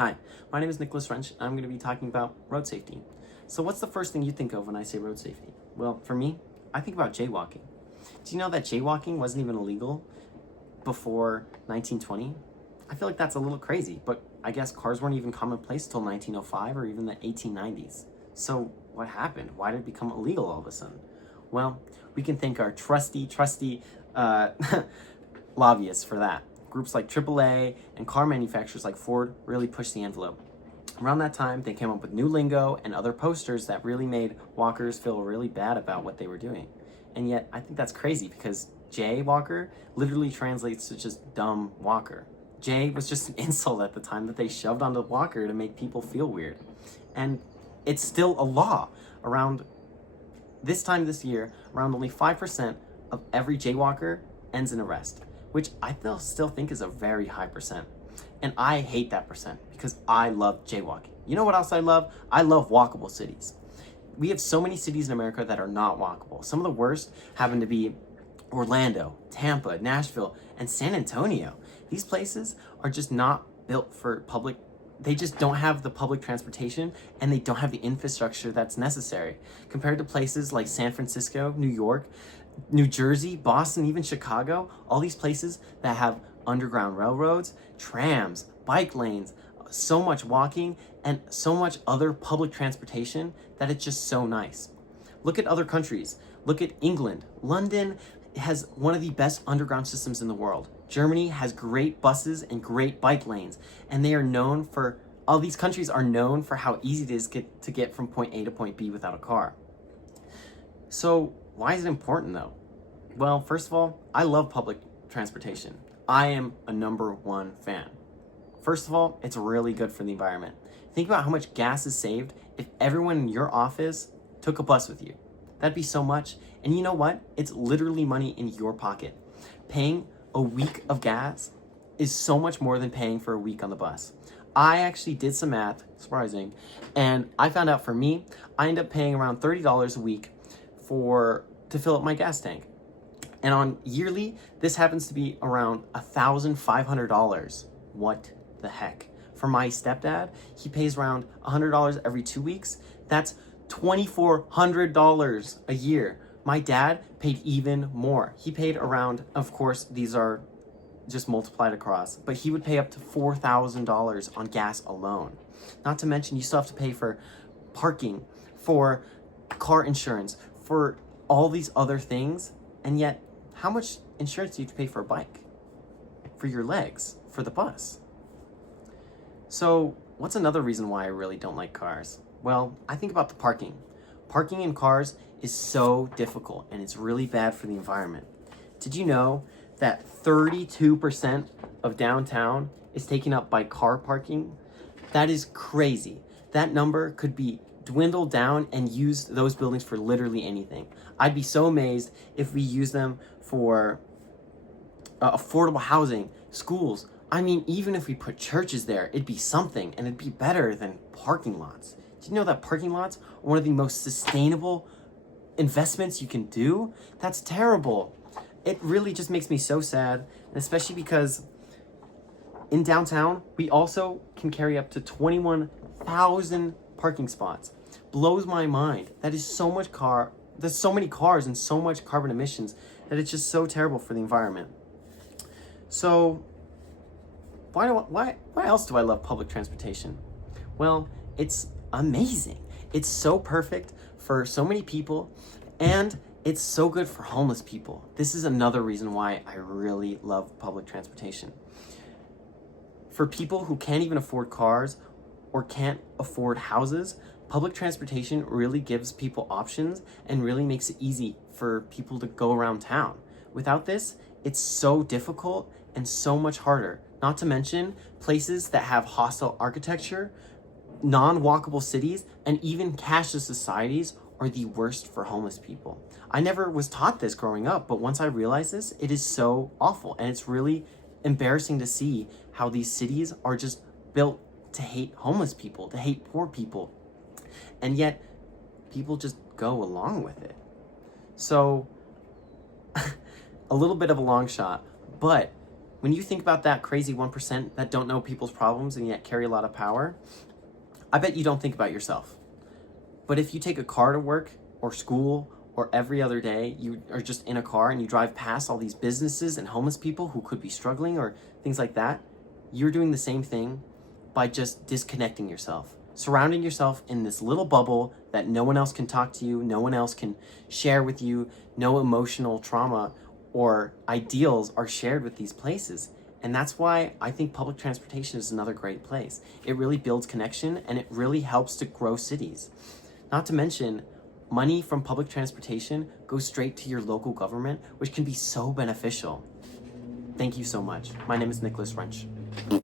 Hi, my name is Nicholas French, and I'm going to be talking about road safety. So what's the first thing you think of when I say road safety? Well, for me, I think about jaywalking. Do you know that jaywalking wasn't even illegal before 1920? I feel like that's a little crazy, but I guess cars weren't even commonplace until 1905 or even the 1890s. So what happened? Why did it become illegal all of a sudden? Well, we can thank our trusty lobbyists for that. Groups like AAA and car manufacturers like Ford really pushed the envelope. Around that time, they came up with new lingo and other posters that really made walkers feel really bad about what they were doing. And yet, I think that's crazy because jaywalker literally translates to just dumb walker. Jay was just an insult at the time that they shoved onto walker to make people feel weird. And it's still a law. Around this time this year, around only 5% of every jaywalker ends in arrest, which I still think is a very high percent. And I hate that percent because I love jaywalking. You know what else I love? I love walkable cities. We have so many cities in America that are not walkable. Some of the worst happen to be Orlando, Tampa, Nashville, and San Antonio. These places are just not built for public. They just don't have the public transportation and they don't have the infrastructure that's necessary. Compared to places like San Francisco, New York, New Jersey, Boston, even Chicago, all these places that have underground railroads, trams, bike lanes, so much walking, and so much other public transportation that it's just so nice. Look at other countries. Look at England. London has one of the best underground systems in the world. Germany has great buses and great bike lanes, and they are known for, all these countries are known for how easy it is to get from point A to point B without a car. So why is it important though? Well, first of all, I love public transportation. I am a #1 fan. First of all, it's really good for the environment. Think about how much gas is saved if everyone in your office took a bus with you. That'd be so much. And you know what? It's literally money in your pocket. Paying a week of gas is so much more than paying for a week on the bus. I actually did some math, surprising, and I found out for me, I end up paying around $30 a week to fill up my gas tank. And on yearly, this happens to be around $1,500. What the heck? For my stepdad, he pays around $100 every 2 weeks. That's $2,400 a year. My dad paid even more. He paid around, of course, these are just multiplied across, but he would pay up to $4,000 on gas alone. Not to mention, you still have to pay for parking, for car insurance, for all these other things. And yet, how much insurance do you have to pay for a bike? For your legs? For the bus? So, what's another reason why I really don't like cars? Well, I think about the parking. Parking in cars is so difficult and it's really bad for the environment. Did you know that 32% of downtown is taken up by car parking? That is crazy. That number could be dwindled down and use those buildings for literally anything. I'd be so amazed if we use them for affordable housing, schools. I mean, even if we put churches there, it'd be something and it'd be better than parking lots. Do you know that parking lots are one of the most sustainable investments you can do? That's terrible. It really just makes me so sad, and especially because in downtown, we also can carry up to 21,000 parking spots. Blows my mind. That is so much there's so many cars and so much carbon emissions that it's just so terrible for the environment. So why else do I love public transportation? Well, it's amazing. It's so perfect for so many people, and it's so good for homeless people. This is another reason why I really love public transportation. For people who can't even afford cars or can't afford houses, public transportation really gives people options and really makes it easy for people to go around town. Without this, it's so difficult and so much harder. Not to mention places that have hostile architecture, non-walkable cities, and even cashless societies are the worst for homeless people. I never was taught this growing up, but once I realized this, it is so awful. And it's really embarrassing to see how these cities are just built to hate homeless people, to hate poor people. And yet, people just go along with it. So, a little bit of a long shot, but When you think about that crazy 1% that don't know people's problems and yet carry a lot of power, I bet you don't think about yourself. But if you take a car to work or school, or every other day you are just in a car and you drive past all these businesses and homeless people who could be struggling or things like that, you're doing the same thing by just disconnecting yourself, surrounding yourself in this little bubble that no one else can talk to you, no one else can share with you, no emotional trauma or ideals are shared with these places. And that's why I think public transportation is another great place. It really builds connection and it really helps to grow cities. Not to mention, money from public transportation goes straight to your local government, which can be so beneficial. Thank you so much. My name is Nicholas Wrench.